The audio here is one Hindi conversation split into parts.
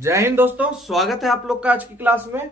जय हिंद दोस्तों, स्वागत है आप लोग का आज की क्लास में।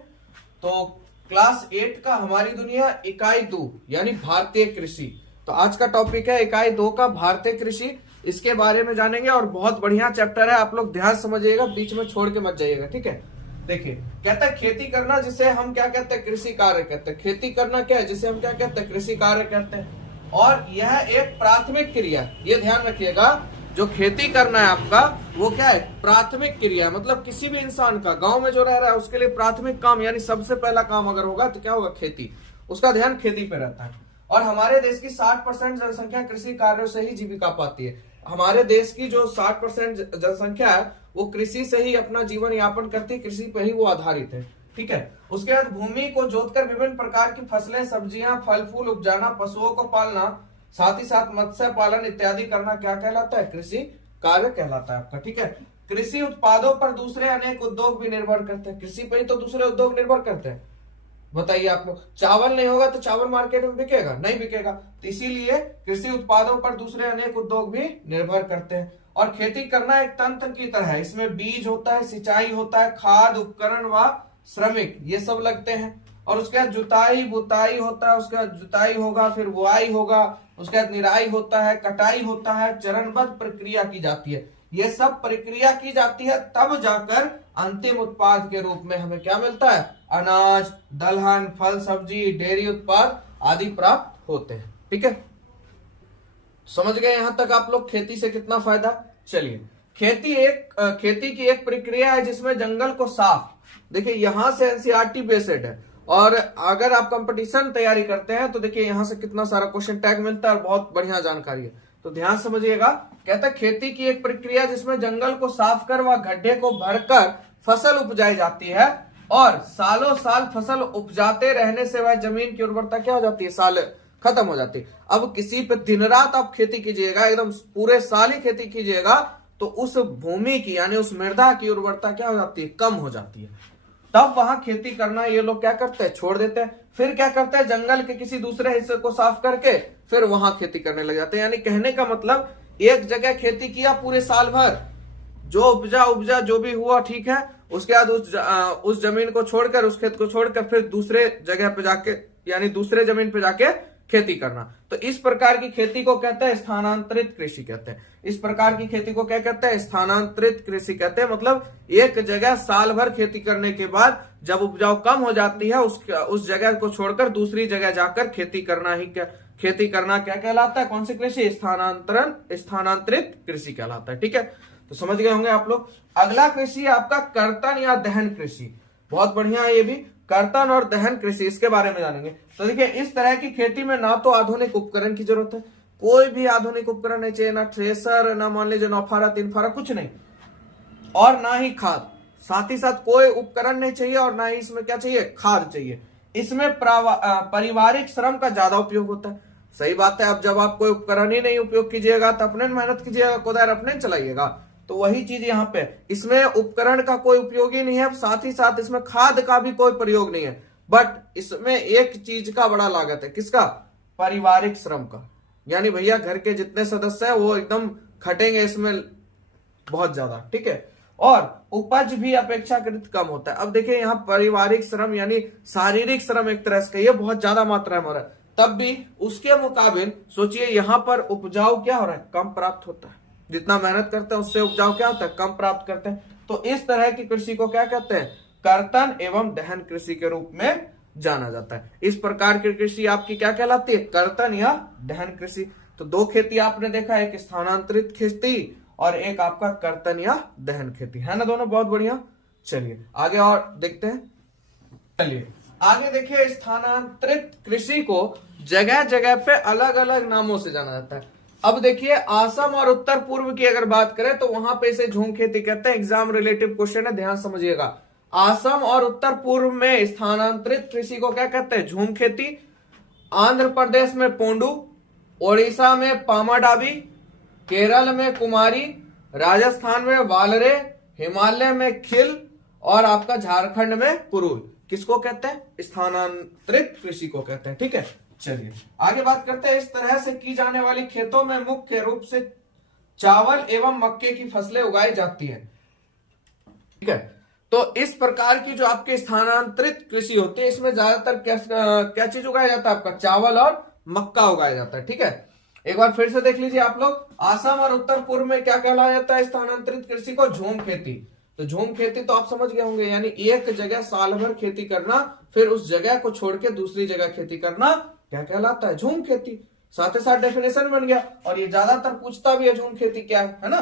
तो क्लास 8 का हमारी दुनिया इकाई 2 यानी भारतीय कृषि। तो आज का टॉपिक है इकाई 2 का भारतीय कृषि। इसके बारे में जानेंगे और बहुत बढ़िया चैप्टर है, आप लोग ध्यान समझिएगा, बीच में छोड़ के मत जाइएगा, ठीक है। देखिए, कहता है खेती करना जिसे हम क्या कहते हैं, कृषि कार्य कहते हैं। खेती करना क्या है, जिसे हम क्या कहते हैं, कृषि कार्य कहते हैं। और यह एक प्राथमिक क्रिया, ये ध्यान रखिएगा, जो खेती करना है आपका वो क्या है, प्राथमिक क्रिया। मतलब किसी भी इंसान का गांव में जो रह रहा है उसके लिए प्राथमिक काम यानी सबसे पहला काम अगर होगा तो क्या होगा, खेती। उसका ध्यान खेती पे रहता है। और हमारे देश की 60% जनसंख्या कृषि कार्यों से ही जीविका पाती है। हमारे देश की जो 60% जनसंख्या है वो कृषि से ही अपना जीवन यापन करती है, कृषि पे ही वो आधारित है, ठीक है। उसके बाद भूमि को जोतकर विभिन्न प्रकार की फसलें, सब्जियां, फल फूल उपजाना, पशुओं को पालना, साथ ही साथ मत्स्य पालन इत्यादि करना क्या कहलाता है, कृषि कार्य कहलाता है आपका, ठीक है। कृषि उत्पादों पर दूसरे अनेक उद्योग भी निर्भर करते हैं। कृषि पर ही तो दूसरे उद्योग निर्भर करते हैं। बताइए आप लोग, चावल नहीं होगा तो चावल मार्केट में बिकेगा नहीं, बिकेगा। तो इसीलिए कृषि उत्पादों पर दूसरे अनेक उद्योग भी निर्भर करते हैं। और खेती करना एक तंत्र की तरह है। इसमें बीज होता है, सिंचाई होता है, खाद, उपकरण व श्रमिक ये सब लगते हैं। और उसके बाद जुताई बुताई होता है, उसके बाद जुताई होगा, फिर बुआई होगा, उसके बाद निराई होता है, कटाई होता है, चरणबद्ध प्रक्रिया की जाती है। ये सब प्रक्रिया की जाती है, तब जाकर अंतिम उत्पाद के रूप में हमें क्या मिलता है, अनाज, दलहन, फल सब्जी, डेयरी उत्पाद आदि प्राप्त होते हैं, ठीक है। समझ गए यहां तक आप लोग खेती से कितना फायदा। चलिए, खेती की एक प्रक्रिया है जिसमें जंगल को साफ, देखिए यहां से एनसीईआरटी बेस्ड है। और अगर आप कंपटीशन तैयारी करते हैं तो देखिए यहां से कितना सारा क्वेश्चन टैग मिलता है और बहुत बढ़िया जानकारी है, तो ध्यान समझिएगा। कहता है खेती की एक प्रक्रिया जिसमें जंगल को साफ कर व गड्ढे को भरकर फसल उपजाई जाती है और सालों साल फसल उपजाते रहने से वह जमीन की उर्वरता क्या हो जाती है, साल खत्म हो जाती है। अब किसी पे दिन रात आप खेती कीजिएगा, एकदम पूरे साल ही खेती कीजिएगा, तो उस भूमि की यानी उस मृदा की उर्वरता क्या हो जाती है, कम हो जाती है। तब वहां खेती करना ये लोग क्या करते हैं, छोड़ देते हैं। फिर क्या करते हैं, जंगल के किसी दूसरे हिस्से को साफ करके फिर वहां खेती करने लग जाते हैं। यानी कहने का मतलब, एक जगह खेती किया पूरे साल भर, जो उपजा जो भी हुआ ठीक है, उसके बाद उस जमीन को छोड़कर, उस खेत को छोड़कर फिर दूसरे जगह पे जाके यानी दूसरे जमीन पे जाके खेती करना। तो इस प्रकार की खेती को कहते हैं स्थानांतरित कृषि कहते हैं। इस प्रकार की खेती को क्या कहते हैं, स्थानांतरित कृषि कहते हैं। मतलब एक जगह साल भर खेती करने के बाद जब उपजाऊ कम हो जाती है, उस जगह को छोड़कर दूसरी जगह जाकर खेती करना क्या कहलाता है, कौन सी कृषि, स्थानांतरित कृषि कहलाता है, ठीक है। तो समझ गए होंगे आप लोग। अगला कृषि है आपका कर्तन या दहन कृषि। बहुत बढ़िया है ये भी, कर्तन और दहन कृषि, इसके बारे में जानेंगे। तो देखिए, इस तरह की खेती में ना तो आधुनिक उपकरण की जरूरत है, कोई भी आधुनिक उपकरण नहीं चाहिए, ना थ्रेसर, ना मान लीजिए नौफारा, तीनफारा, कुछ नहीं, और ना ही खाद। साथ ही साथ कोई उपकरण नहीं चाहिए और ना ही इसमें क्या चाहिए, खाद चाहिए। इसमें पारिवारिक श्रम का ज्यादा उपयोग होता है। सही बात है। अब जब आप कोई उपकरण ही नहीं उपयोग कीजिएगा तो अपने मेहनत कीजिएगा, कोदार अपने चलाइएगा, तो वही चीज यहाँ पे, इसमें उपकरण का कोई उपयोग ही नहीं है, साथ ही साथ इसमें खाद का भी कोई प्रयोग नहीं है। बट इसमें एक चीज का बड़ा लागत है, किसका, पारिवारिक श्रम का। यानी भैया घर के जितने सदस्य है वो एकदम खटेंगे इसमें बहुत ज्यादा, ठीक है। और उपज भी अपेक्षाकृत कम होता है। अब देखिए, यहाँ पारिवारिक श्रम यानी शारीरिक श्रम एक तरह से, ये बहुत ज्यादा मात्रा में हो रहा है, तब भी उसके मुकाबले सोचिए यहाँ पर उपजाऊ क्या हो रहा है, कम प्राप्त होता है। जितना मेहनत करते हैं उससे उपजाऊ क्या होता है, कम प्राप्त करते हैं। तो इस तरह की कृषि को क्या कहते हैं, कर्तन एवं दहन कृषि के रूप में जाना जाता है। इस प्रकार की कृषि आपकी क्या कहलाती है, कर्तन या दहन कृषि। तो दो खेती आपने देखा, एक स्थानांतरित खेती और एक आपका कर्तन या दहन खेती, है ना, दोनों बहुत बढ़िया। चलिए आगे और देखते हैं। चलिए आगे देखिए, स्थानांतरित कृषि को जगह जगह पे अलग अलग नामों से जाना जाता है। अब देखिए, असम और उत्तर पूर्व की अगर बात करें तो वहां पे इसे झूम खेती कहते हैं। एग्जाम रिलेटिव क्वेश्चन है, ध्यान समझिएगा। असम और उत्तर पूर्व में स्थानांतरित कृषि को क्या कहते हैं, झूम खेती। आंध्र प्रदेश में पोंडू, ओडिशा में पामाडाबी, केरल में कुमारी, राजस्थान में वालरे, हिमालय में खिल और आपका झारखंड में पुरुल। किसको कहते हैं, स्थानांतरित कृषि को कहते हैं, ठीक है। चलिए आगे बात करते हैं। इस तरह से की जाने वाली खेतों में मुख्य रूप से चावल एवं मक्के की फसलें उगाई जाती है, ठीक है। तो इस प्रकार की जो आपके स्थानांतरित कृषि होती है, इसमें ज्यादातर क्या चीज उगाया जाता है, आपका चावल और मक्का उगाया जाता है। ठीक है, एक बार फिर से देख लीजिए आप लोग, असम और उत्तर पूर्व में क्या कहलाया जाता है स्थानांतरित कृषि को, झूम खेती। तो झूम खेती तो आप समझ गए होंगे, यानी एक जगह साल भर खेती करना, फिर उस जगह को छोड़ के दूसरी जगह खेती करना, क्या कहलाता है, झूम खेती। साथ ही साथ डेफिनेशन बन गया, और ये ज्यादातर पूछता भी है झूम खेती क्या है ना।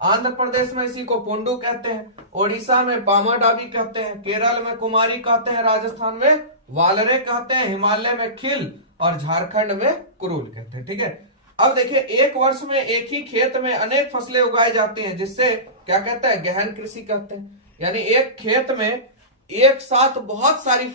आंध्र प्रदेश में इसी को पोंडू कहते हैं, ओडिशा में पामाडाबी कहते हैं, केरल में कुमारी कहते हैं, राजस्थान में वालरे कहते हैं, हिमालय में खिल, और झारखंड में कुरुल कहते हैं। ठीक है, अब देखिए, एक वर्ष में एक ही खेत में अनेक फसलें उगाई जाती हैं, जिससे क्या कहते हैं, गहन कृषि कहते हैं। यानी एक खेत में एक साथ बहुत सारी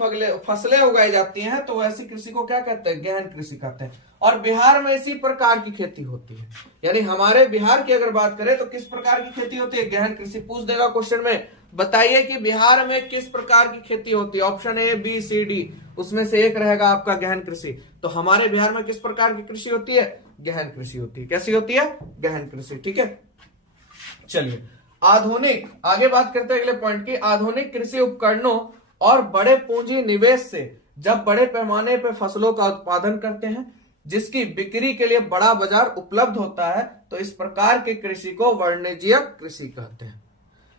फसलें उगाई जाती हैं, तो ऐसी कृषि को क्या कहते हैं, गहन कृषि कहते हैं। और बिहार में इसी प्रकार की खेती होती है। यानी हमारे बिहार की अगर बात करें तो किस प्रकार की खेती होती है, गहन कृषि। पूछ देगा क्वेश्चन में, बताइए कि बिहार में किस प्रकार की खेती होती है, option A B C D, उसमें से एक रहेगा आपका गहन कृषि। तो हमारे बिहार में किस प्रकार की कृषि होती है, गहन कृषि होती है। कैसी होती है, गहन कृषि। ठीक है, चलिए आधुनिक, आगे बात करते हैं अगले पॉइंट की। आधुनिक कृषि उपकरणों और बड़े पूंजी निवेश से जब बड़े पैमाने पर फसलों का उत्पादन करते हैं, जिसकी बिक्री के लिए बड़ा बाजार उपलब्ध होता है, तो इस प्रकार की कृषि को वाणिज्यिक कृषि कहते हैं।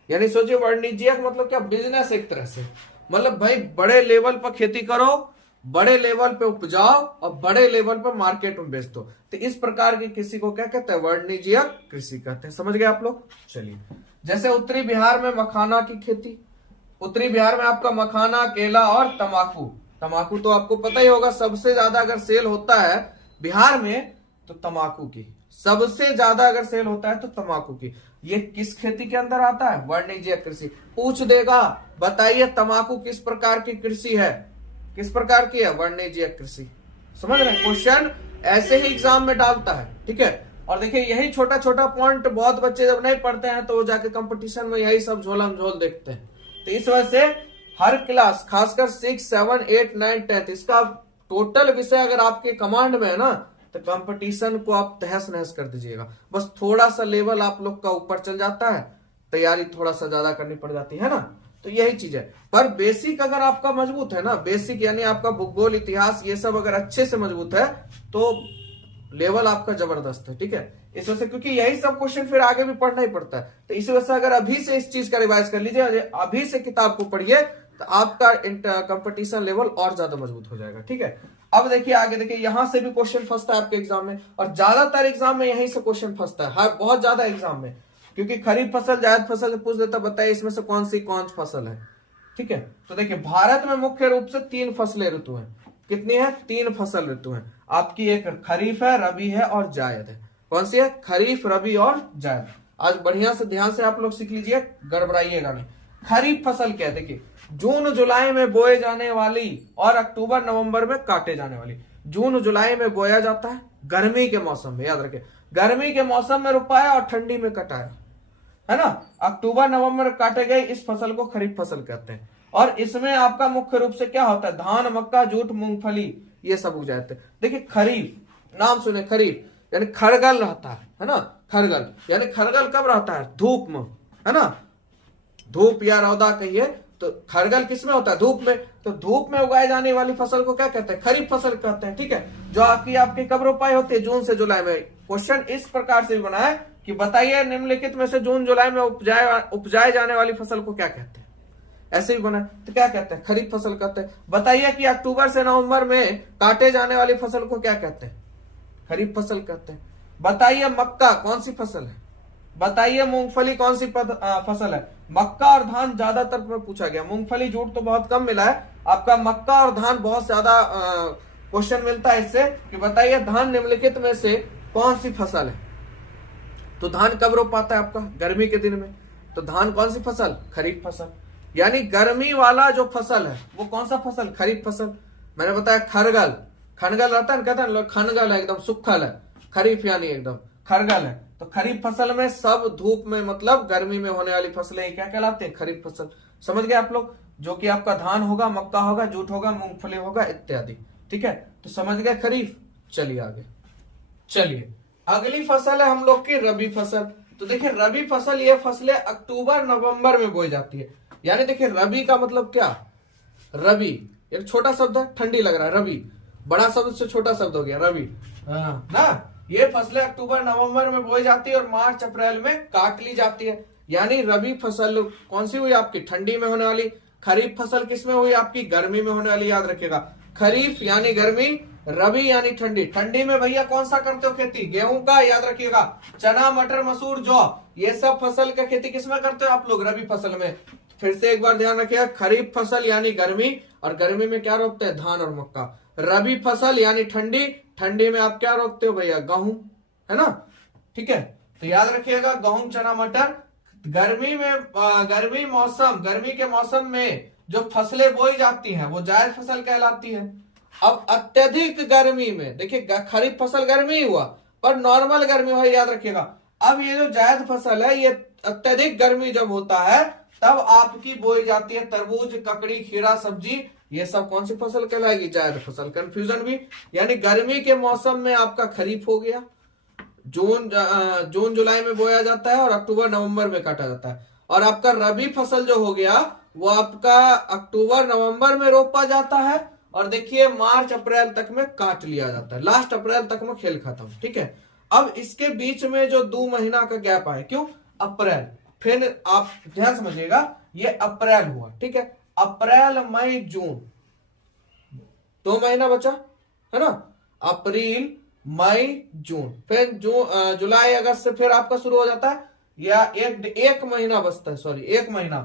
यानी सोचिए, वाणिज्यिक मतलब क्या, बिजनेस एक तरह से, मतलब भाई बड़े लेवल पर खेती करो, बड़े लेवल पे उपजाओ और बड़े लेवल पर मार्केट में बेच दो। तो इस प्रकार की कृषि को क्या कहते हैं, वाणिज्यिक कृषि कहते हैं। समझ गए आप लोग। चलिए, जैसे उत्तरी बिहार में मखाना की खेती, उत्तरी बिहार में आपका मखाना, केला और तंबाकू। तंबाकू तो आपको पता ही होगा, सबसे ज्यादा अगर सेल होता है बिहार में तो तंबाकू की, सबसे ज्यादा अगर सेल होता है तो तंबाकू की। ये किस खेती के अंदर आता है, वाणिज्यिक कृषि। पूछ देगा, बताइए तंबाकू किस प्रकार की कृषि है, किस प्रकार की है, वाणिज्यिक कृषि। समझ रहे हैं, क्वेश्चन ऐसे ही एग्जाम में डालता है। ठीक है, और देखिए यही छोटा छोटा पॉइंट बहुत बच्चे जब नहीं पढ़ते हैं तो वो जाके कंपटीशन में यही सब झोलम झोल देखते हैं। तो इस वजह से हर क्लास, खासकर 6, 7, 8, 9, 10, इसका टोटल विषय अगर आपके कमांड में है ना, तो कंपटीशन को आप तहस नहस कर दीजिएगा। बस थोड़ा सा लेवल आप लोग का ऊपर चल जाता है, तैयारी थोड़ा सा ज्यादा करनी पड़ जाती है ना, तो यही चीज है। पर बेसिक अगर आपका मजबूत है ना, बेसिक यानी आपका भूगोल, इतिहास, ये सब अगर अच्छे से मजबूत है तो लेवल आपका जबरदस्त है। ठीक है, इस वजह से, क्योंकि यही सब क्वेश्चन फिर आगे भी पढ़ना ही पड़ता है। तो इस वजह से अगर अभी से इस चीज का रिवाइज कर लीजिए, अभी से किताब को पढ़िए, तो आपका कंपटीशन लेवल और ज्यादा मजबूत हो जाएगा। ठीक है, अब देखिए आगे, देखिए यहां से भी क्वेश्चन फंसता है आपके एग्जाम में, और ज्यादातर एग्जाम में यहीं से क्वेश्चन फंसता है, हर बहुत ज्यादा एग्जाम में। क्योंकि खरीफ फसल, जायद फसल से पूछ देता, बताइए इसमें से कौन सी फसल है। ठीक है, तो देखिए भारत में मुख्य रूप से 3 फसलें ऋतु हैं। कितनी है, 3 फसल ऋतु हैं आपकी, एक खरीफ है, रबी है और जायद है। कौन सी है, खरीफ, रबी और जायद। आज बढ़िया से ध्यान से आप लोग सीख लीजिए, गड़बड़ाइएगा नहीं। खरीफ फसल क्या है, देखिए जून जुलाई में बोए जाने वाली और अक्टूबर नवंबर में काटे जाने वाली। जून जुलाई में बोया जाता है, गर्मी के मौसम में, याद रखिए गर्मी के मौसम में रोपाया और ठंडी में कटाया, है ना। अक्टूबर नवंबर काटे गए, इस फसल को खरीफ फसल कहते हैं। और इसमें आपका मुख्य रूप से क्या होता है, धान, मक्का, जूट, मूंगफली, ये सब उग जाते हैं। देखिए खरीफ, नाम सुने, खरीफ यानी खरगल रहता है ना, खरगल यानी खरगल कब रहता है, धूप में, है ना, धूप या रौदा कहिए, तो खरगल किसमें होता है, धूप में। तो धूप में उगाई जाने वाली फसल को क्या कहते हैं, खरीफ फसल कहते हैं। ठीक है, जो आपकी कब रोपाई होती है, जून से जुलाई में। क्वेश्चन इस प्रकार से बना है कि बताइए निम्नलिखित में से जून जुलाई में उपजाए जाने वाली फसल को क्या कहते हैं, ऐसे ही बना, तो क्या कहते हैं, खरीफ फसल कहते हैं। बताइए कि अक्टूबर से नवंबर में काटे जाने वाली फसल को क्या कहते हैं, खरीफ फसल कहते हैं। बताइए मक्का कौन सी फसल है, बताइए मूंगफली कौन सी फसल है। मक्का और धान ज्यादातर में पूछा गया, मूंगफली जूट तो बहुत कम मिला है आपका, मक्का और धान बहुत ज्यादा क्वेश्चन मिलता है इससे कि बताइए धान निम्नलिखित में से कौन सी फसल है। तो धान कब रोपाता है आपका, गर्मी के दिन में। तो धान कौन सी फसल, खरीफ फसल। यानी गर्मी वाला जो फसल है वो कौन सा फसल, खरीफ फसल। मैंने बताया खरगल, खनगल रहता है, कहता है खनगल है, एकदम सुखल है, खरीफ यानी एकदम खरगल है। तो खरीफ फसल में सब धूप में, मतलब गर्मी में होने वाली फसलें क्या कहलाते हैं, खरीफ फसल। समझ गए आप लोग, जो कि आपका धान होगा, मक्का होगा, जूट होगा, मूंगफली होगा इत्यादि। ठीक है, तो समझ गए खरीफ। चलिए आगे, चलिए अगली फसल है हम लोग की रबी फसल। तो देखिए रबी फसल, ये फसलें अक्टूबर नवंबर में बोई जाती है। यानी देखिए रबी का मतलब क्या, रबी एक छोटा शब्द है, ठंडी लग रहा है, रबी बड़ा शब्द से छोटा शब्द हो गया रबी। ना ये फसलें अक्टूबर नवंबर में बोई जाती है और मार्च अप्रैल में काट ली जाती है। यानी रबी फसल कौन सी हुई आपकी, ठंडी में होने वाली। खरीफ फसल किस में हुई आपकी, गर्मी में होने वाली, याद रखिएगा। खरीफ यानी गर्मी, रबी यानी ठंडी। ठंडी में भैया कौन सा करते हो खेती, गेहूं का, याद रखिएगा। चना मटर मसूर जौ ये सब फसल का खेती किसमें करते हो आप लोग, रबी फसल में। फिर से एक बार ध्यान रखिएगा, खरीफ फसल यानी गर्मी, और गर्मी में क्या रोपते हैं, धान और मक्का। रबी फसल यानी ठंडी, ठंडी में आप क्या रोपते हो भैया, गेहूं, है ना। ठीक है, तो याद रखिएगा गेहूं चना मटर। गर्मी में गर्मी के मौसम में जो फसलें बोई जाती हैं वो जायद फसल कहलाती है। अब अत्यधिक गर्मी में देखिए, खरीफ फसल गर्मी हुआ पर नॉर्मल गर्मी हुआ, याद रखिएगा। अब ये जो जायद फसल है ये अत्यधिक गर्मी जब होता है तब आपकी बोई जाती है। तरबूज ककड़ी खीरा सब्जी ये सब कौन सी फसल कहलाएगी, जायद फसल। कंफ्यूजन भी, यानी गर्मी के मौसम में आपका खरीफ हो गया, जून जुलाई में बोया जाता है और अक्टूबर नवंबर में काटा जाता है। और आपका रबी फसल जो हो गया वो आपका अक्टूबर नवंबर में रोपा जाता है और देखिए मार्च अप्रैल तक में काट लिया जाता है, लास्ट अप्रैल तक में खेल खत्म। ठीक है, अब इसके बीच में जो 2 महीना का गैप आए, क्यों, अप्रैल। फिर आप ध्यान समझिएगा, ये अप्रैल हुआ, ठीक है, अप्रैल मई जून 2 महीना बचा है ना, अप्रैल मई जून। फिर जुलाई अगस्त से फिर आपका शुरू हो जाता है, या एक महीना बचता है, सॉरी 1 महीना,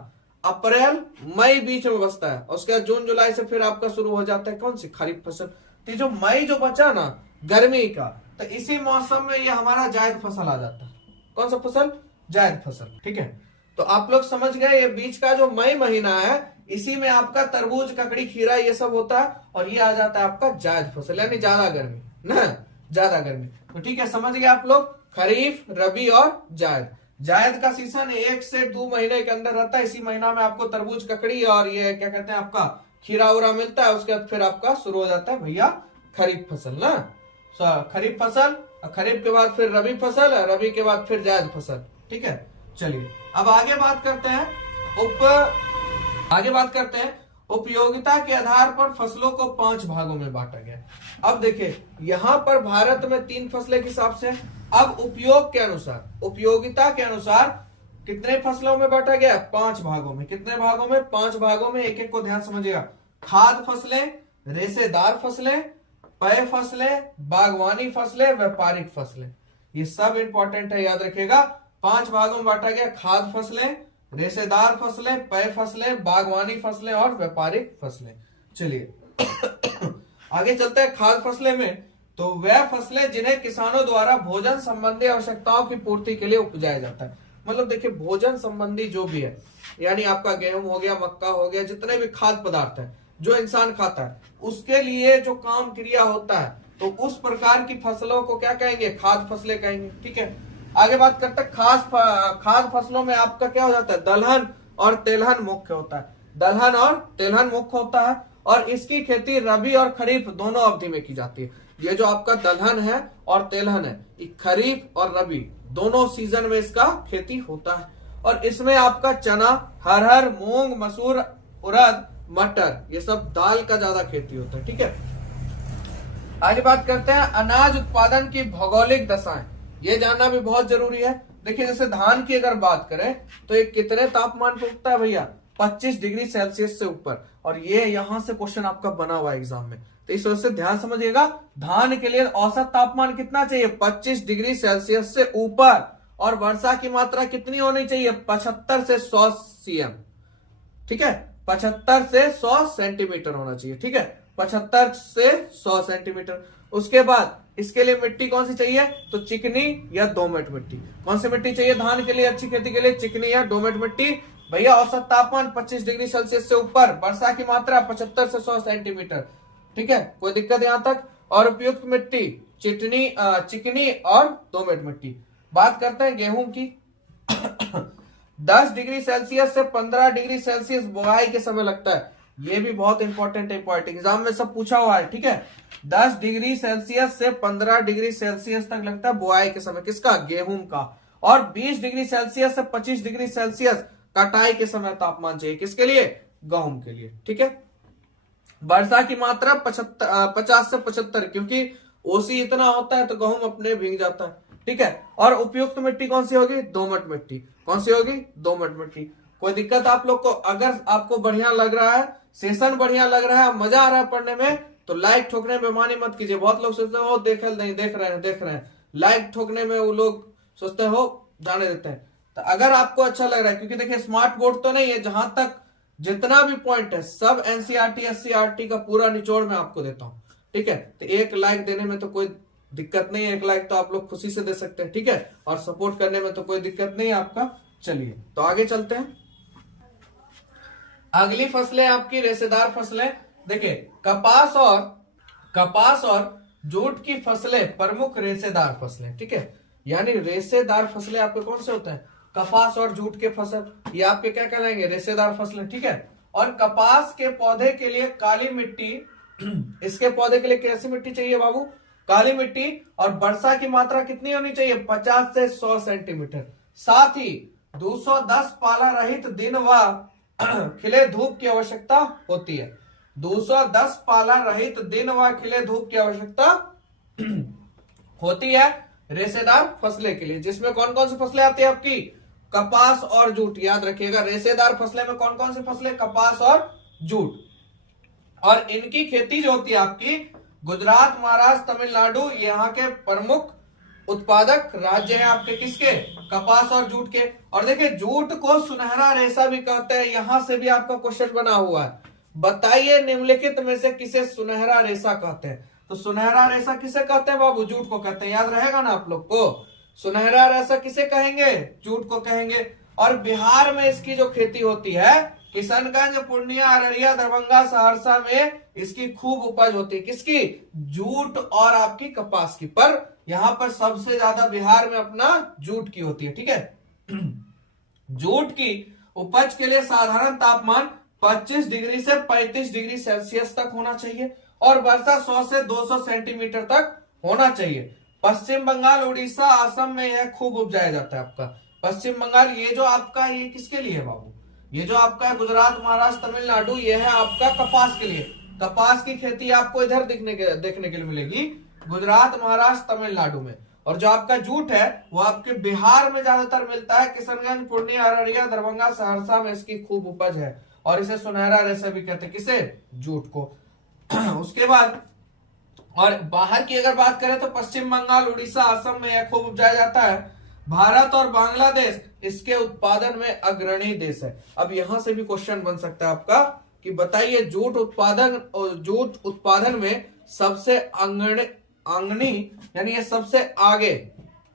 अप्रैल मई बीच में बचता है। उसके बाद जून जुलाई से फिर आपका शुरू हो जाता है कौन सी, खरीफ फसल। तो जो मई जो बचा ना गर्मी का, तो इसी मौसम में ये हमारा जायद फसल आ जाता है। कौन सा फसल, जायद फसल। ठीक है, तो आप लोग समझ गए, ये बीच का जो मई महीना है इसी में आपका तरबूज ककड़ी खीरा ये सब होता है और ये आ जाता है आपका जायद फसल, यानी ज्यादा गर्मी ना, ज्यादा गर्मी। तो ठीक है, समझ गए आप लोग, खरीफ रबी और जायद। जायद का सीजन 1 से 2 महीने के अंदर रहता है। इसी महीना में आपको तरबूज ककड़ी और ये क्या कहते हैं आपका खीरा उरा मिलता है। उसके बाद फिर आपका शुरू हो जाता है भैया खरीफ फसल ना, खरीफ फसल, खरीफ के बाद फिर रबी फसल, रबी के बाद फिर जायद फसल। ठीक है, चलिए अब आगे बात करते हैं उपयोगिता के आधार पर फसलों को 5 भागों में बांटा गया। अब देखिए यहां पर भारत में 3 फसलें के हिसाब से। अब उपयोग के अनुसार, उपयोगिता के अनुसार कितने फसलों में बांटा गया, 5 भागों में। कितने भागों में, 5 भागों में। एक एक को ध्यान समझिएगा। खाद्य फसलें, रेशेदार फसलें, पेय फसलें, बागवानी फसलें, व्यापारिक फसलें, ये सब इंपॉर्टेंट है, याद रखिएगा। 5 भागों में बांटा गया, खाद्य फसलें, रेशेदार फसलें, पेय फसलें, बागवानी फसलें और व्यापारिक फसलें। चलिए आगे चलते हैं। खाद्य फसलें में तो वह फसलें जिन्हें किसानों द्वारा भोजन संबंधी आवश्यकताओं की पूर्ति के लिए उपजाया जाता है। मतलब देखिए भोजन संबंधी जो भी है, यानी आपका गेहूं हो गया, मक्का हो गया, जितने भी खाद्य पदार्थ है जो इंसान खाता है उसके लिए जो काम क्रिया होता है, तो उस प्रकार की फसलों को क्या कहेंगे, खाद्य फसलें कहेंगे। ठीक है, आगे बात करते हैं। खाद्य फसलों में आपका क्या हो जाता है, दलहन और तेलहन मुख्य होता है। दलहन और तेलहन मुख्य होता है और इसकी खेती रबी और खरीफ दोनों अवधि में की जाती है। ये जो आपका दलहन है और तेलहन है, खरीफ और रबी दोनों सीजन में इसका खेती होता है। और इसमें आपका चना, हरहर, मूंग, मसूर, उड़द, मटर, ये सब दाल का ज्यादा खेती होता है। ठीक है, आगे बात करते हैं अनाज उत्पादन की भौगोलिक दशाएं। ये जानना भी बहुत जरूरी है। देखिए जैसे धान की अगर बात करें तो ये कितने तापमान पे उगता है भैया, 25 डिग्री सेल्सियस से ऊपर। और ये यहां से क्वेश्चन आपका बना हुआ है एग्जाम में, तो इस वजह से ध्यान समझिएगा। धान के लिए औसत तापमान कितना चाहिए, 25 डिग्री सेल्सियस से ऊपर। और वर्षा की मात्रा कितनी होनी चाहिए, 75 से 100 cm। ठीक है, 75 से 100 सेंटीमीटर होना चाहिए। ठीक है, 75 से 100 सेंटीमीटर। उसके बाद इसके लिए मिट्टी कौन सी चाहिए, तो चिकनी या दोमट मिट्टी। कौन सी मिट्टी चाहिए धान के लिए, अच्छी खेती के लिए, चिकनी या दोमट मिट्टी। भैया औसत तापमान 25 डिग्री सेल्सियस से ऊपर, वर्षा की मात्रा 75 से 100 सेंटीमीटर। ठीक है, कोई दिक्कत यहां तक। और उपयुक्त मिट्टी चिकनी और दोमट मिट्टी। बात करते हैं गेहूं की। 10 डिग्री सेल्सियस से 15 डिग्री सेल्सियस बुआई के समय लगता है। ये भी बहुत इंपॉर्टेंट है, एग्जाम में सब पूछा हुआ है। ठीक है, 10 डिग्री सेल्सियस से 15 डिग्री सेल्सियस तक लगता है बुआई के समय, किसका, गेहूं का। और 20 डिग्री सेल्सियस से 25 डिग्री सेल्सियस कटाई के समय तापमान चाहिए, किसके लिए? गेहूं के लिए। ठीक है। वर्षा की मात्रा 50 से 75, क्योंकि ओसी इतना होता है तो गेहूं अपने भीग जाता है। ठीक है। और उपयुक्त मिट्टी कौन सी होगी? दोमट मिट्टी। कौन सी होगी? दोमट मिट्टी। कोई दिक्कत आप लोग को? अगर आपको बढ़िया लग रहा है, सेशन बढ़िया लग रहा है, मजा आ रहा है पढ़ने में, तो लाइक ठोकने में मानी मत कीजिए। बहुत लोग सोचते हो देख नहीं, देख रहे हैं, लाइक ठोकने में वो लोग सोचते हो जाने देते हैं। तो अगर आपको अच्छा लग रहा है, क्योंकि देखिए स्मार्ट बोर्ड तो नहीं है, जहां तक जितना भी पॉइंट है सब एनसीईआरटी एससीईआरटी का पूरा निचोड़ में आपको देता हूं। ठीक है। तो एक लाइक देने में तो कोई दिक्कत नहीं है, एक लाइक तो आप लोग खुशी से दे सकते हैं। ठीक है। और सपोर्ट करने में तो कोई दिक्कत नहीं है आपका। चलिए तो आगे चलते हैं। अगली फसलें आपकी रेशेदार फसलें। देखिए कपास और जूट की फसलें प्रमुख रेशेदार फसलें। ठीक है। यानी रेशेदार फसलें आपके कौन से होते हैं? कपास और जूट के फसल, ये आपके क्या कहलाएंगे? रेशेदार फसलें। ठीक है। और कपास के पौधे के लिए काली मिट्टी, इसके पौधे के लिए कैसी मिट्टी चाहिए बाबू? काली मिट्टी। और वर्षा की मात्रा कितनी होनी चाहिए? 50 से 100 सेंटीमीटर। साथ ही 210 पाला रहित दिन व खिले धूप की आवश्यकता होती है। 210 पाला रहित दिन व खिले धूप की आवश्यकता होती है रेशेदार फसलें के लिए, जिसमें कौन कौन सी फसलें आती है आपकी? कपास और जूट। याद रखिएगा, रेशेदार फसलें में कौन कौन सी फसलें? कपास और जूट। और इनकी खेती जो होती है आपकी, गुजरात, महाराष्ट्र, तमिलनाडु, यहाँ के प्रमुख उत्पादक राज्य हैं आपके, किसके? कपास और जूट के। और देखिए जूट को सुनहरा रेशा भी कहते हैं, यहां से भी आपका क्वेश्चन बना हुआ है। बताइए निम्नलिखित में से किसे सुनहरा रेशा कहते हैं? तो सुनहरा रेशा किसे कहते हैं बाबू? जूट को कहते हैं। याद रहेगा ना आप लोग को? सुनहरा रेशा किसे कहेंगे? जूट को कहेंगे। और बिहार में इसकी जो खेती होती है, किशनगंज, पूर्णिया, अररिया, दरभंगा, सहरसा में इसकी खूब उपज होती है। किसकी? जूट और आपकी कपास की। पर यहां पर सबसे ज्यादा बिहार में अपना जूट की होती है। ठीक है। जूट की उपज के लिए साधारण तापमान 25 डिग्री से 35 डिग्री सेल्सियस तक होना चाहिए और वर्षा 100 से 200 सेंटीमीटर तक होना चाहिए। पश्चिम बंगाल, उड़ीसा, असम में यह खूब उपजाया जाता है आपका। पश्चिम बंगाल, ये जो आपका ये किसके लिए है बाबू? ये जो आपका है गुजरात, महाराष्ट्र, तमिलनाडु, ये है आपका कपास के लिए। कपास की खेती आपको इधर देखने के लिए मिलेगी, गुजरात, महाराष्ट्र, तमिलनाडु में। और जो आपका जूट है वो आपके बिहार में ज्यादातर मिलता है, किशनगंज, पूर्णिया, अररिया, दरभंगा, सहरसा में इसकी खूब उपज है और इसे सुनहरा रेशा भी कहते हैं। किसे? जूट को। उसके बाद और बाहर की अगर बात करें तो पश्चिम बंगाल, उड़ीसा, असम में यह खूब उपजाया जाता है। भारत और बांग्लादेश इसके उत्पादन में अग्रणी देश है। अब यहां से भी क्वेश्चन बन सकता है आपका कि बताइए जूट उत्पादन में सबसे अग्रणी यानी ये सबसे आगे,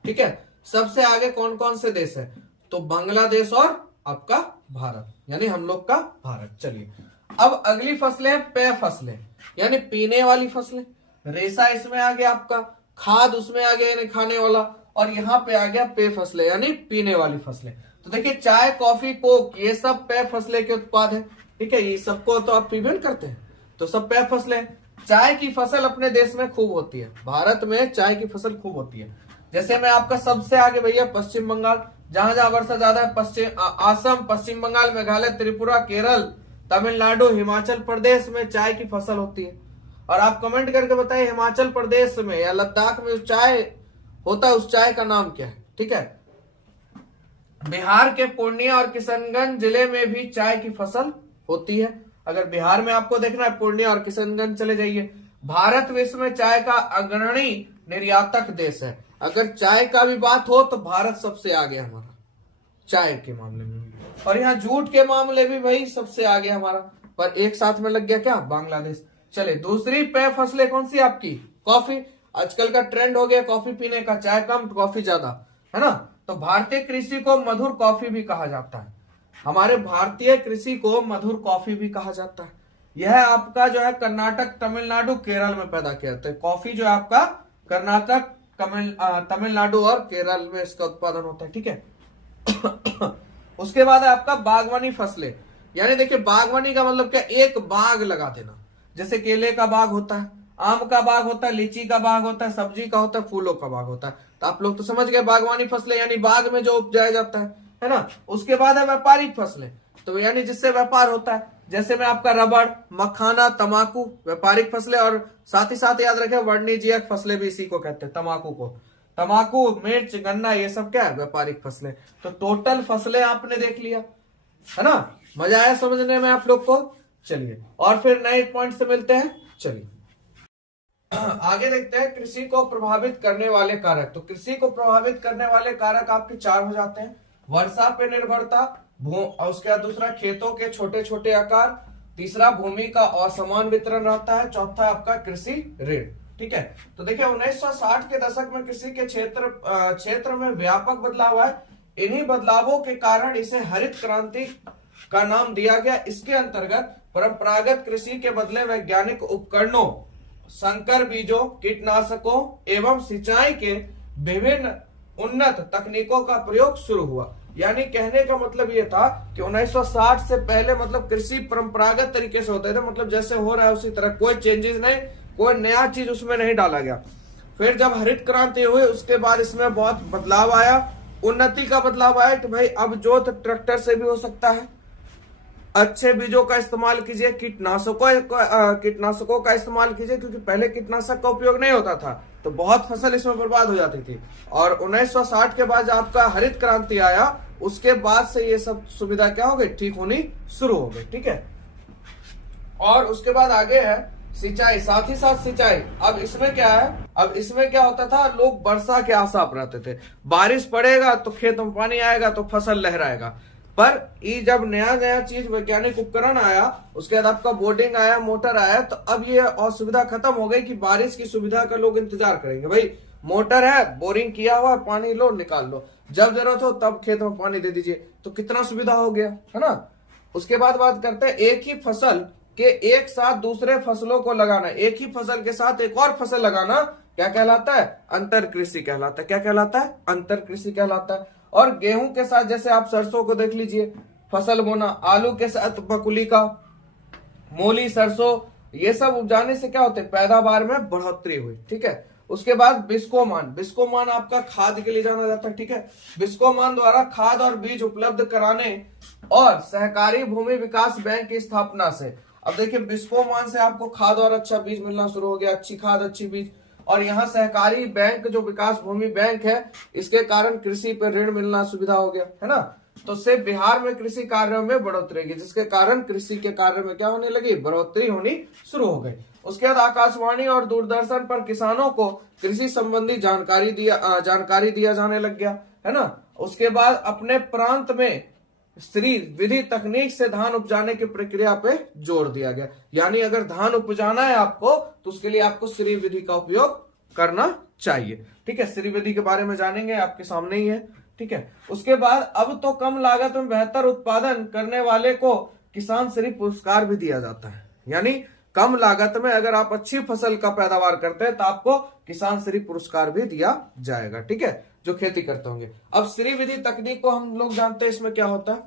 ठीक है, सबसे आगे कौन कौन से देश है? तो बांग्लादेश और आपका भारत, यानी हम लोग का भारत। चलिए अब अगली फसलें हैं पेय फसलें, यानी पीने वाली फसलें। रेशा इसमें आ गया आपका, खाद उसमें आ गया यानी खाने वाला, और यहाँ पे आ गया पेय फसलें यानी पीने वाली फसलें। तो देखिए चाय, कॉफी, कोक, ये सब पेय फसलें के उत्पाद है। ठीक है, ये सबको तो आप पीबेंट करते हैं, तो सब पेय फसलें। चाय की फसल अपने देश में खूब होती है, भारत में चाय की फसल खूब होती है। जैसे मैं आपका सबसे आगे भैया पश्चिम बंगाल, जहां जहां वर्षा ज्यादा है, असम, पश्चिम बंगाल, मेघालय, त्रिपुरा, केरल, तमिलनाडु, हिमाचल प्रदेश में चाय की फसल होती है। और आप कमेंट करके बताइए हिमाचल प्रदेश में या लद्दाख में चाय होता है, उस चाय का नाम क्या है? ठीक है। बिहार के पूर्णिया और किशनगंज जिले में भी चाय की फसल होती है। अगर बिहार में आपको देखना है, पूर्णिया और किशनगंज चले जाइए। भारत विश्व में चाय का अग्रणी निर्यातक देश है। अगर चाय का भी बात हो तो भारत सबसे आगे हमारा चाय के मामले में, और यहाँ जूट के मामले भी भाई सबसे आगे हमारा, पर एक साथ में लग गया क्या? बांग्लादेश। चले दूसरी पेय फसलें कौन सी आपकी? कॉफी। आजकल का ट्रेंड हो गया कॉफी पीने का, चाय कम कॉफी ज्यादा, है ना। तो भारतीय कृषि को मधुर कॉफी भी कहा जाता है। हमारे भारतीय कृषि को मधुर कॉफी भी कहा जाता है। यह आपका जो है कर्नाटक, तमिलनाडु, केरल में पैदा किया जाता है। कॉफी जो है आपका कर्नाटक, तमिलनाडु और केरल में इसका उत्पादन होता है। ठीक है। उसके बाद है आपका बागवानी फसलें, यानी देखिए बागवानी का मतलब क्या? एक बाग लगा देना। जैसे केले का बाग होता है, आम का बाग होता है, लीची का बाग होता है, सब्जी का होता है, फूलों का बाग होता है। तो आप लोग तो समझ गए बागवानी फसलें यानी बाग में जो उपजाया जाता है। है ना। उसके बाद है व्यापारिक फसलें, तो यानी जिससे व्यापार होता है, जैसे में आपका रबड़, मखाना, तंबाकू, व्यापारिक फसलें। और साथ ही साथ याद रखें वाणिज्यिक फसलें भी इसी को कहते हैं, तंबाकू को। तंबाकू, मिर्च, गन्ना, ये सब क्या है, व्यापारिक फसलें। तो टोटल फसलें आपने देख लिया, है ना। मजा आया समझने में आप लोग को। चलिए और फिर नए पॉइंट से मिलते हैं। चलिए आगे देखते हैं कृषि को प्रभावित करने वाले कारक। तो कृषि को प्रभावित करने वाले कारक आपके 4 हो जाते हैं। वर्षा पे निर्भरता, और उसके बाद दूसरा खेतों के छोटे छोटे आकार, तीसरा भूमि का असमान वितरण रहता है, चौथा आपका कृषि ऋण। ठीक है, तो देखिए 1960 के दशक में कृषि के क्षेत्र में व्यापक बदलाव आए। इन्हीं बदलावों के कारण इसे हरित क्रांति का नाम दिया गया। इसके अंतर्गत परंपरागत कृषि के बदले वैज्ञानिक उपकरणों, संकर बीजों, कीटनाशकों एवं सिंचाई के विभिन्न उन्नत तकनीकों का प्रयोग शुरू हुआ। यानी कहने का मतलब ये था कि 1960 से पहले मतलब कृषि परंपरागत तरीके से होते थे, मतलब जैसे हो रहा है उसी तरह, कोई चेंजेस नहीं, कोई नया चीज उसमें नहीं डाला गया। फिर जब हरित क्रांति हुई उसके बाद इसमें बहुत बदलाव आया, उन्नति का बदलाव आया कि भाई अब जोत ट्रैक्टर से भी हो सकता है, अच्छे बीजों का इस्तेमाल कीजिए, कीटनाशकों का इस्तेमाल कीजिए, क्योंकि पहले कीटनाशक का उपयोग नहीं होता था तो बहुत फसल इसमें बर्बाद हो जाती थी। और 1960 के बाद आपका हरित क्रांति आया, उसके बाद से ये सब सुविधा क्या हो गई, ठीक होनी शुरू हो गई। ठीक है, और उसके बाद आगे है सिंचाई, साथ ही साथ सिंचाई। अब इसमें क्या है, अब इसमें क्या होता था, लोग वर्षा के आशा पर रहते थे, बारिश पड़ेगा तो खेत में पानी आएगा तो फसल लहराएगा। पर ये जब नया नया चीज वैज्ञानिक उपकरण आया, उसके बाद आपका बोर्डिंग आया, मोटर आया, तो अब ये असुविधा खत्म हो गई कि बारिश की सुविधा का लोग इंतजार करेंगे। भाई मोटर है, बोरिंग किया हुआ, पानी लो निकाल लो, जब जरूरत हो तब खेत में पानी दे दीजिए, तो कितना सुविधा हो गया, है ना। उसके बाद बात करते हैं एक ही फसल के एक साथ दूसरे फसलों को लगाना, एक ही फसल के साथ एक और फसल लगाना क्या कहलाता है, अंतर कृषि कहलाता है। क्या कहलाता है, अंतर कृषि कहलाता है। और गेहूं के साथ जैसे आप सरसों को देख लीजिए, फसल बोना, आलू के साथ बकुली का, मूली, सरसों, ये सब उपजाने से क्या होते हैं, पैदावार में बढ़ोतरी हुई। ठीक है, उसके बाद बिस्कोमान, बिस्कोमान आपका खाद के लिए जाना जाता है। ठीक है, बिस्कोमान द्वारा खाद और बीज उपलब्ध कराने और सहकारी भूमि विकास बैंक की स्थापना से, अब देखिए बिस्कोमान से आपको खाद और अच्छा बीज मिलना शुरू हो गया, अच्छी खाद अच्छी बीज। और यहाँ सहकारी बैंक जो विकास भूमि बैंक है, इसके कारण कृषि पर ऋण मिलना सुविधा हो गया, है ना। तो से बिहार में कृषि कार्यों में बढ़ोतरी की, जिसके कारण कृषि के कार्य में क्या होने लगी, बढ़ोतरी होनी शुरू हो गई। उसके बाद आकाशवाणी और दूरदर्शन पर किसानों को कृषि संबंधी जानकारी दिया जाने लग गया, है ना। उसके बाद अपने प्रांत में श्री विधि तकनीक से धान उपजाने की प्रक्रिया पे जोर दिया गया। यानी अगर धान उपजाना है आपको तो उसके लिए आपको श्री विधि का उपयोग करना चाहिए। ठीक है, श्री विधि के बारे में जानेंगे, आपके सामने ही है। ठीक है, उसके बाद अब तो कम लागत में बेहतर उत्पादन करने वाले को किसान श्री पुरस्कार भी दिया जाता है। यानी कम लागत में अगर आप अच्छी फसल का पैदावार करते हैं तो आपको किसान श्री पुरस्कार भी दिया जाएगा। ठीक है, जो खेती करते होंगे। अब श्री विधि तकनीक को हम लोग जानते हैं, इसमें क्या होता है,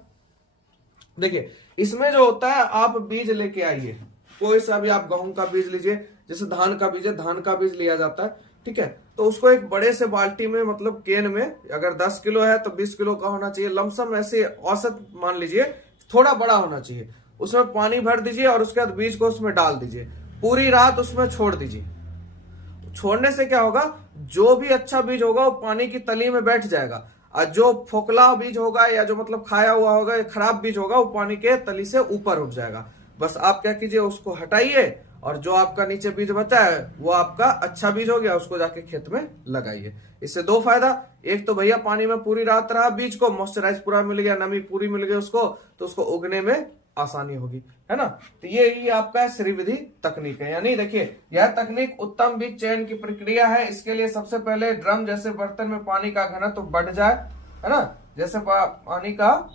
देखिए इसमें जो होता है, आप बीज लेके आइए, कोई सा भी आप गेहूं का बीज लीजिए, जैसे धान का बीज है, धान का बीज लिया जाता है। ठीक है, तो उसको एक बड़े से बाल्टी में, मतलब केन में, अगर 10 किलो है तो 20 किलो का होना चाहिए, लमसम ऐसे औसत मान लीजिए, थोड़ा बड़ा होना चाहिए। उसमें पानी भर दीजिए और उसके बाद बीज को उसमें डाल दीजिए, पूरी रात उसमें छोड़ दीजिए। छोड़ने से क्या होगा, जो भी अच्छा बीज होगा वो पानी की तली में बैठ जाएगा, और जो फोकला बीज होगा या जो मतलब खाया हुआ होगा या खराब बीज होगा वो पानी के तली से ऊपर उठ जाएगा। बस आप क्या कीजिए, उसको हटाइए और जो आपका नीचे बीज बचा है वो आपका अच्छा बीज हो गया, उसको जाके खेत में लगाइए। इससे 2 फायदा, एक तो भैया पानी में पूरी रात रहा, बीज को मॉइस्चराइज पूरा मिल गया, नमी पूरी मिल गई उसको, तो उसको उगने में आसानी होगी, है ना। तो ये आपका श्री विधि तकनीक है। यानी देखिए यह तकनीक उत्तम बीज चयन की प्रक्रिया है। इसके लिए सबसे पहले ड्रम जैसे बर्तन में पानी का घनत्व बढ़ जाए, है ना, जैसे पानी का,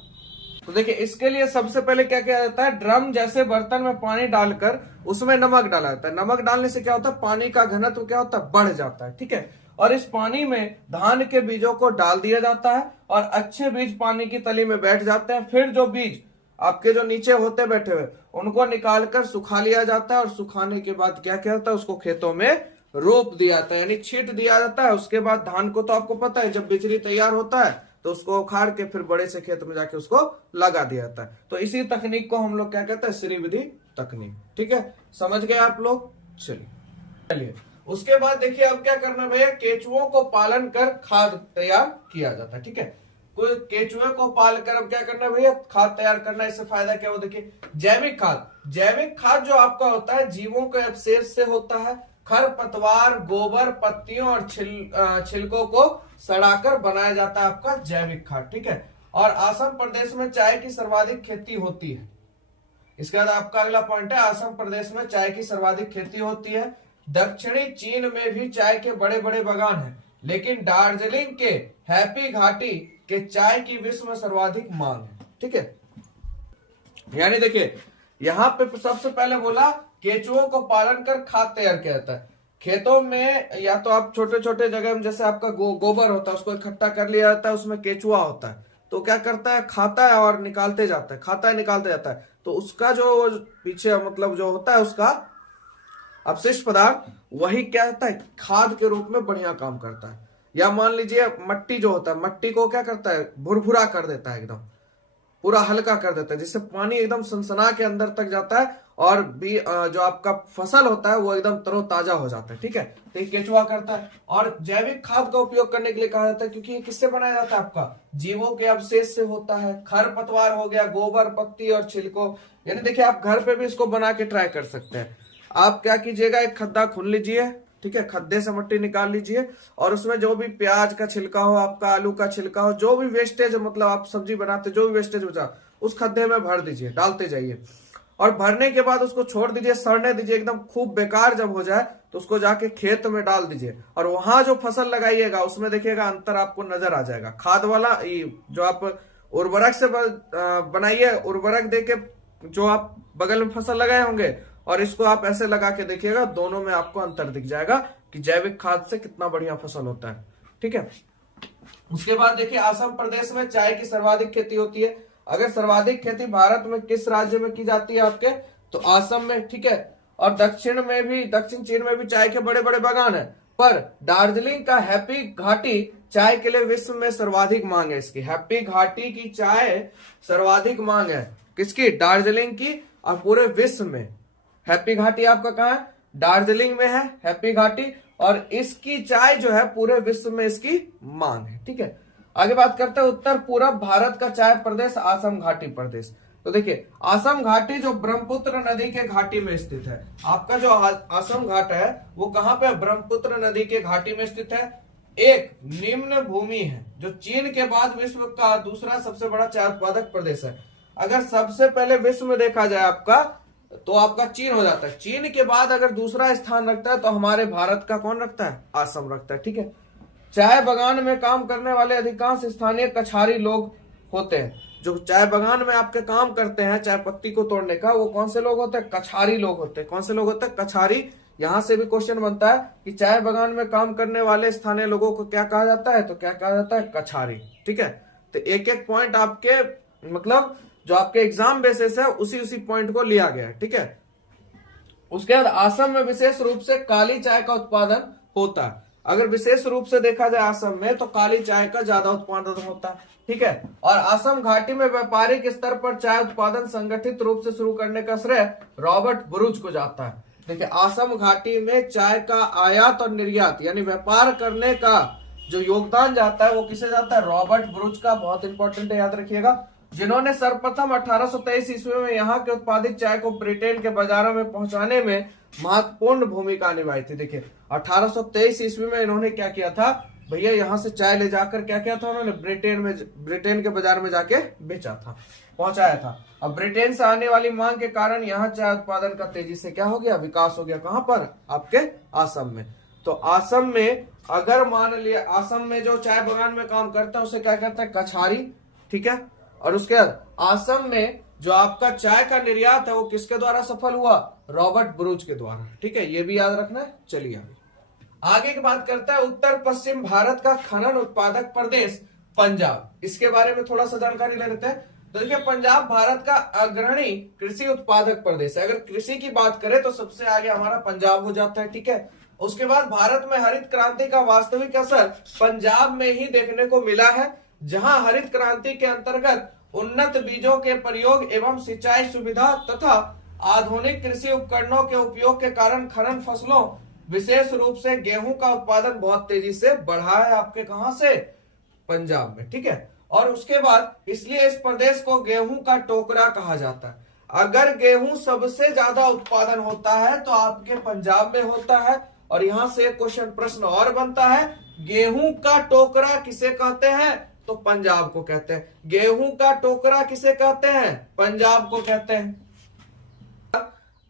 तो देखिए इसके लिए सबसे पहले क्या किया जाता है, ड्रम जैसे बर्तन में पानी डालकर उसमें नमक डाला जाता है। नमक डालने से क्या होता है, पानी का घनत्व क्या होता है, बढ़ जाता है। ठीक है, और इस पानी में धान के बीजों को डाल दिया जाता है और अच्छे बीज पानी की तली में बैठ जाते हैं। फिर जो बीज आपके जो नीचे होते बैठे हुए उनको निकालकर सुखा लिया जाता है, और सुखाने के बाद क्या क्या होता है, उसको खेतों में रोप दिया जाता है, यानी छींट दिया जाता है। उसके बाद धान को तो आपको पता है, जब बिचरी तैयार होता है तो उसको उखाड़ के फिर बड़े से खेत में जाके उसको लगा दिया जाता है। तो इसी तकनीक को हम लोग क्या कहते हैं, श्री विधि तकनीक। ठीक है, समझ गए आप लोग। चलिए उसके बाद देखिए अब क्या करना भैया, केचुओं को पालन कर खाद तैयार किया जाता है। ठीक है, कोई केचुए को पाल कर अब क्या करना भैया, खाद तैयार करना। इससे फायदा क्या हो, देखिए जैविक खाद। जैविक खाद जो आपका होता है जीवों के अवशेष से होता है। खर पतवार, गोबर, पत्तियों और छिलकों को सड़ाकर बनाया जाता है आपका जैविक खाद। ठीक है, और असम प्रदेश में चाय की सर्वाधिक खेती होती है। इसके बाद आपका अगला पॉइंट है, असम प्रदेश में चाय की सर्वाधिक खेती होती है। दक्षिणी चीन में भी चाय के बड़े बड़े बागान हैं, लेकिन दार्जिलिंग के हैप्पी घाटी के चाय की विश्व में सर्वाधिक मांग है। ठीक है, यानी देखिए यहाँ पे सबसे पहले बोला केचुओं को पालन कर खाद तैयार किया जाता है। खेतों में या तो आप छोटे छोटे जगह में जैसे आपका गोबर होता है उसको इकट्ठा कर लिया जाता है, उसमें केचुआ होता है तो क्या करता है, खाता है और निकालते जाता है, खाता है निकालते जाता है। तो उसका जो पीछे मतलब जो होता है उसका अपशिष्ट पदार्थ वही क्या होता है, खाद के रूप में बढ़िया काम करता है। या मान लीजिए मट्टी जो होता है, मट्टी को क्या करता है, भुरभुरा कर देता है, एकदम पूरा हल्का कर देता है, जिससे पानी एकदम सनसना के अंदर तक जाता है और भी जो आपका फसल होता है वो एकदम तरोताजा हो जाता है। ठीक है, तो ये केचुआ करता है। और जैविक खाद का उपयोग करने के लिए कहा जाता है क्योंकि ये किससे बनाया जाता है, आपका जीवों के अवशेष से होता है। खर पतवार हो गया, गोबर, पत्ती और छिलको। यानी देखिए आप घर पे भी इसको बना के ट्राई कर सकते हैं। आप क्या कीजिएगा, एक खड्डा खून लीजिए, ठीक है, खड्डे से मट्टी निकाल लीजिए और उसमें जो भी प्याज का छिलका हो, आपका आलू का छिलका हो, जो भी वेस्टेज मतलब आप सब्जी बनाते जो भी वेस्टेज बचा उस खड्डे में भर दीजिए, डालते जाइए। और भरने के बाद उसको छोड़ दीजिए, सड़ने दीजिए, एकदम खूब बेकार जब हो जाए तो उसको जाके खेत में डाल दीजिए और वहां जो फसल लगाइएगा उसमें देखिएगा अंतर आपको नजर आ जाएगा। खाद वाला जो आप उर्वरक से बनाइए, उर्वरक देके जो आप बगल में फसल लगाए होंगे और इसको आप ऐसे लगा के देखिएगा, दोनों में आपको अंतर दिख जाएगा कि जैविक खाद से कितना बढ़िया फसल होता है। ठीक है, उसके बाद देखिए असम प्रदेश में चाय की सर्वाधिक खेती होती है। अगर सर्वाधिक खेती भारत में किस राज्य में की जाती है आपके, तो असम में। ठीक है, और दक्षिण चीन में भी चाय के बड़े बड़े बागान है, पर दार्जिलिंग का हैप्पी घाटी चाय के लिए विश्व में सर्वाधिक मांग है। इसकी हैप्पी घाटी की चाय सर्वाधिक मांग है, किसकी, दार्जिलिंग की, और पूरे विश्व में। हैप्पी घाटी आपका कहाँ है, दार्जिलिंग में है हैप्पी घाटी, और इसकी चाय जो है पूरे विश्व में इसकी मांग है। ठीक है, आगे बात करते हैं उत्तर पूर्व भारत का चाय प्रदेश असम घाटी प्रदेश। तो देखिए असम घाटी जो ब्रह्मपुत्र नदी के घाटी में स्थित है। आपका जो असम घाट है वो कहाँ पे, ब्रह्मपुत्र नदी के घाटी में स्थित है। एक निम्न भूमि है जो चीन के बाद विश्व का दूसरा सबसे बड़ा चाय उत्पादक प्रदेश है। अगर सबसे पहले विश्व में देखा जाए आपका तो आपका चीन हो जाता है। चीन के बाद अगर दूसरा स्थान रखता है तो हमारे भारत का कौन रखता है, असम रखता है। ठीक है, चाय बागान में काम करने वाले अधिकांश स्थानीय कछारी लोग होते हैं। जो चाय बागान में आपके काम करते हैं चाय पत्ती को तोड़ने का, वो कौन से लोग होते हैं, कछारी लोग होते हैं। कौन से लोग होते हैं, कछारी। यहां से भी क्वेश्चन बनता है कि चाय बागान में काम करने वाले स्थानीय लोगों को क्या कहा जाता है, तो क्या कहा जाता है, कछारी। ठीक है, तो एक एक पॉइंट आपके मतलब जो आपके एग्जाम बेसिस है उसी पॉइंट को लिया गया है। ठीक है, उसके बाद असम में विशेष रूप से काली चाय का उत्पादन होता है। अगर विशेष रूप से देखा जाए असम में तो काली चाय का ज्यादा उत्पादन होता है। ठीक है, और असम घाटी में व्यापारिक स्तर पर चाय उत्पादन संगठित रूप से शुरू करने का श्रेय रॉबर्ट ब्रुच को जाता है। देखिए असम घाटी में चाय का आयात और निर्यात यानी व्यापार करने का जो योगदान जाता है वो किसे जाता है, रॉबर्ट ब्रुच का। बहुत इंपॉर्टेंट है, याद रखिएगा। जिन्होंने सर्वप्रथम 1823 ईस्वी में यहाँ के उत्पादित चाय को ब्रिटेन के बाजारों में पहुंचाने में महत्वपूर्ण भूमिका निभाई थी। देखिए 1823 ईस्वी में इन्होंने क्या किया था भैया, यहाँ से चाय ले जाकर क्या किया था उन्होंने, ब्रिटेन के बाजार में जाके बेचा था, पहुंचाया था। अब ब्रिटेन से आने वाली मांग के कारण यहाँ चाय उत्पादन का तेजी से क्या हो गया, विकास हो गया। कहां पर, आपके असम में। तो असम में अगर मान लिया असम में जो चाय बागान में काम करते हैं उसे क्या कहते हैं, कछारी। ठीक है, और उसके बाद असम में जो आपका चाय का निर्यात है वो किसके द्वारा सफल हुआ, रॉबर्ट ब्रुच के द्वारा। ठीक है, ये भी याद रखना है। चलिए आगे की बात करता है उत्तर पश्चिम भारत का खनन उत्पादक प्रदेश पंजाब। इसके बारे में थोड़ा सा जानकारी ले लेते हैं। तो देखिए पंजाब भारत का अग्रणी कृषि उत्पादक प्रदेश है। अगर कृषि की बात करें तो सबसे आगे हमारा पंजाब हो जाता है। ठीक है, उसके बाद भारत में हरित क्रांति का वास्तविक असर पंजाब में ही देखने को मिला है, जहां हरित क्रांति के अंतर्गत उन्नत बीजों के प्रयोग एवं सिंचाई सुविधा तथा आधुनिक कृषि उपकरणों के उपयोग के कारण खनन फसलों विशेष रूप से गेहूं का उत्पादन बहुत तेजी से बढ़ा है। आपके कहां से? पंजाब में। ठीक है, और उसके बाद इसलिए इस प्रदेश को गेहूं का टोकरा कहा जाता है। अगर गेहूं सबसे ज्यादा उत्पादन होता है तो आपके पंजाब में होता है। और यहां से क्वेश्चन प्रश्न और बनता है, गेहूं का टोकरा किसे कहते हैं? तो पंजाब को कहते हैं। गेहूं का टोकरा किसे कहते हैं? पंजाब को कहते हैं।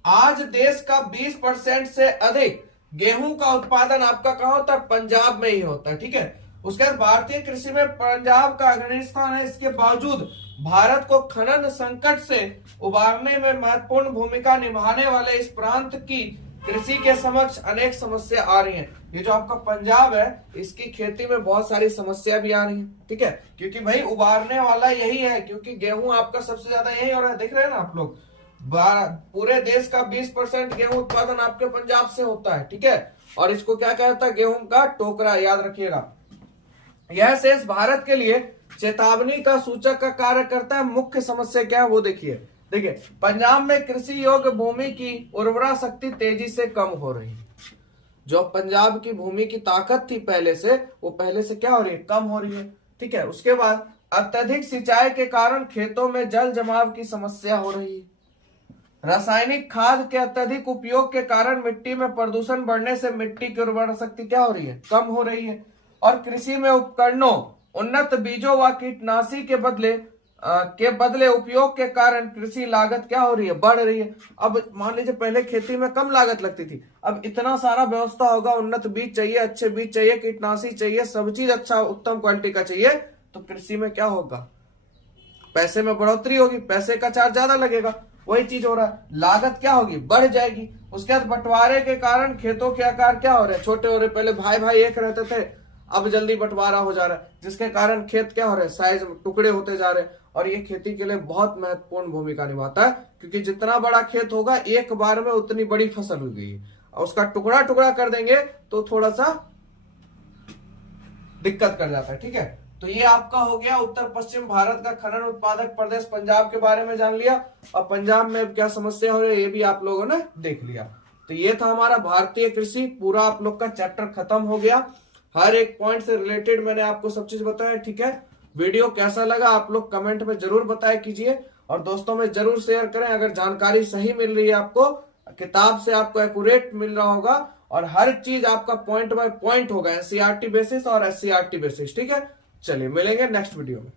आज देश का 20% से अधिक गेहूं का उत्पादन आपका कहां होता है? पंजाब में ही होता है। ठीक है, उसके बाद भारतीय कृषि में पंजाब का अग्रणी स्थान है। इसके बावजूद भारत को खनन संकट से उबारने में महत्वपूर्ण भूमिका निभाने वाले इस प्रांत की कृषि के समक्ष अनेक समस्या आ रही हैं। ये जो आपका पंजाब है, इसकी खेती में बहुत सारी समस्या भी आ रही है। ठीक है, क्योंकि भाई उबारने वाला यही है, क्योंकि गेहूं आपका सबसे ज्यादा यही हो रहा है। देख रहे हैं ना आप लोग, पूरे देश का 20% गेहूं उत्पादन आपके पंजाब से होता है। ठीक है, और इसको क्या कहता है? गेहूं का टोकरा, याद रखिएगा। यह शेष भारत के लिए चेतावनी का सूचक का कार्य करता है। मुख्य समस्या क्या है वो देखिए। पंजाब में कृषि योग्य भूमि की उर्वरा शक्ति तेजी से कम हो रही है। जो पंजाब की भूमि की ताकत थी पहले से, वो पहले से क्या हो रही है? कम हो रही है। ठीक है, उसके बाद अत्यधिक सिंचाई के कारण खेतों में जल जमाव की समस्या हो रही है। रासायनिक खाद के अत्यधिक उपयोग के कारण मिट्टी में प्रदूषण बढ़ने से मिट्टी की उर्वरा शक्ति क्या हो रही है? कम हो रही है। और कृषि में उपकरणों, उन्नत बीजों व कीटनाशी के बदले उपयोग के कारण कृषि लागत क्या हो रही है? बढ़ रही है। अब मान लीजिए पहले खेती में कम लागत लगती थी, अब इतना सारा व्यवस्था होगा, उन्नत बीज चाहिए, अच्छे बीज चाहिए, कीटनाशी चाहिए, सब चीज अच्छा उत्तम क्वालिटी का चाहिए, तो कृषि में क्या होगा? पैसे में बढ़ोतरी होगी, पैसे का चार्ज ज्यादा लगेगा। वही चीज हो रहा है, लागत क्या होगी? बढ़ जाएगी। उसके बाद बंटवारे के कारण खेतों के आकार क्या हो रहे हैं? छोटे हो रहे। पहले भाई भाई एक रहते थे, अब जल्दी बंटवारा हो जा रहा है, जिसके कारण खेत क्या हो रहे हैं? साइज टुकड़े होते जा रहे हैं। और ये खेती के लिए बहुत महत्वपूर्ण भूमिका निभाता है, क्योंकि जितना बड़ा खेत होगा एक बार में उतनी बड़ी फसल हो गई, और उसका टुकड़ा टुकड़ा कर देंगे तो थोड़ा सा दिक्कत कर जाता है। ठीक है, तो ये आपका हो गया उत्तर पश्चिम भारत का खनन उत्पादक प्रदेश पंजाब के बारे में जान लिया, और पंजाब में क्या समस्या हो रही है ये भी आप लोगों ने देख लिया। तो ये था हमारा भारतीय कृषि, पूरा आप लोग का चैप्टर खत्म हो गया। हर एक पॉइंट से रिलेटेड मैंने आपको सब चीज बताया। ठीक है, वीडियो कैसा लगा आप लोग कमेंट में जरूर बताया कीजिए, और दोस्तों में जरूर शेयर करें। अगर जानकारी सही मिल रही है आपको, किताब से आपको एक्यूरेट मिल रहा होगा, और हर चीज आपका पॉइंट बाय पॉइंट होगा, एनसीईआरटी बेसिस और एससीईआरटी बेसिस। ठीक है, चलिए मिलेंगे नेक्स्ट वीडियो में।